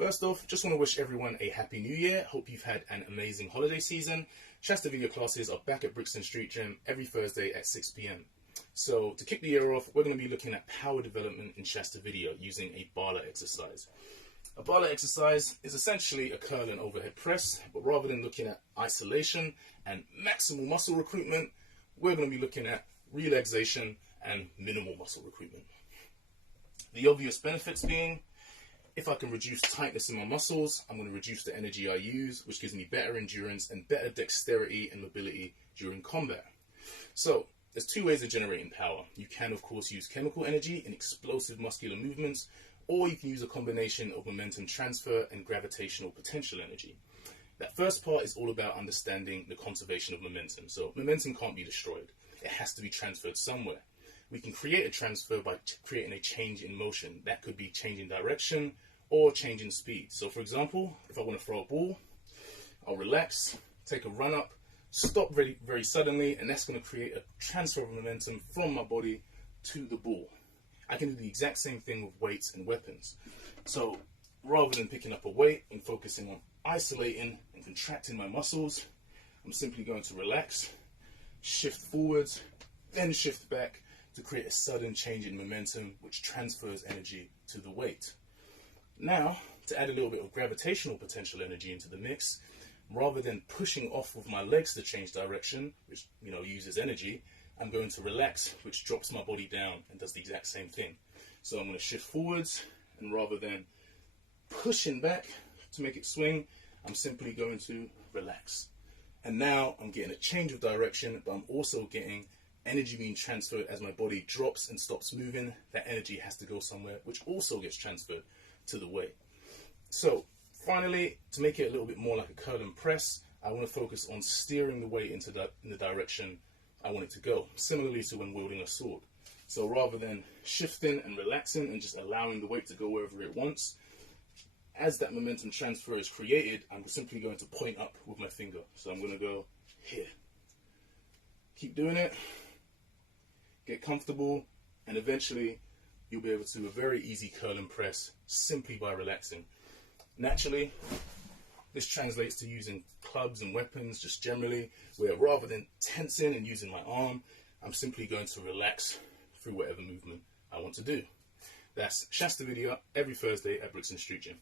First off, just want to wish everyone a happy new year. Hope you've had an amazing holiday season. Shaster video classes are back at Brixton Street Gym every Thursday at 6 p.m. So to kick the year off, we're going to be looking at power development in Shaster video using a bala exercise. A bala exercise is essentially a curl and overhead press, but rather than looking at isolation and maximal muscle recruitment, we're going to be looking at relaxation and minimal muscle recruitment. The obvious benefits being, if I can reduce tightness in my muscles, I'm going to reduce the energy I use, which gives me better endurance and better dexterity and mobility during combat. So there's two ways of generating power. You can, of course, use chemical energy in explosive muscular movements, or you can use a combination of momentum transfer and gravitational potential energy. That first part is all about understanding the conservation of momentum. So momentum can't be destroyed. It has to be transferred somewhere. We can create a transfer by creating a change in motion. That could be change in direction or change in speed. So for example, if I want to throw a ball, I'll relax, take a run up, stop very, very suddenly, and that's going to create a transfer of momentum from my body to the ball. I can do the exact same thing with weights and weapons. So rather than picking up a weight and focusing on isolating and contracting my muscles, I'm simply going to relax, shift forwards, then shift back, to create a sudden change in momentum which transfers energy to the weight. Now, to add a little bit of gravitational potential energy into the mix, rather than pushing off with my legs to change direction, which uses energy, I'm going to relax, which drops my body down and does the exact same thing. So I'm going to shift forwards, and rather than pushing back to make it swing, I'm simply going to relax. And now I'm getting a change of direction, but I'm also getting energy being transferred as my body drops and stops moving. That energy has to go somewhere, which also gets transferred to the weight. So finally, to make it a little bit more like a curl and press, I want to focus on steering the weight in the direction I want it to go, similarly to when wielding a sword. So rather than shifting and relaxing and just allowing the weight to go wherever it wants, as that momentum transfer is created, I'm simply going to point up with my finger. So I'm going to go here. Keep doing it. Get comfortable, and eventually you'll be able to do a very easy curl and press simply by relaxing. Naturally, this translates to using clubs and weapons just generally, where rather than tensing and using my arm, I'm simply going to relax through whatever movement I want to do. That's Shaster video every Thursday at Brixton Street Gym.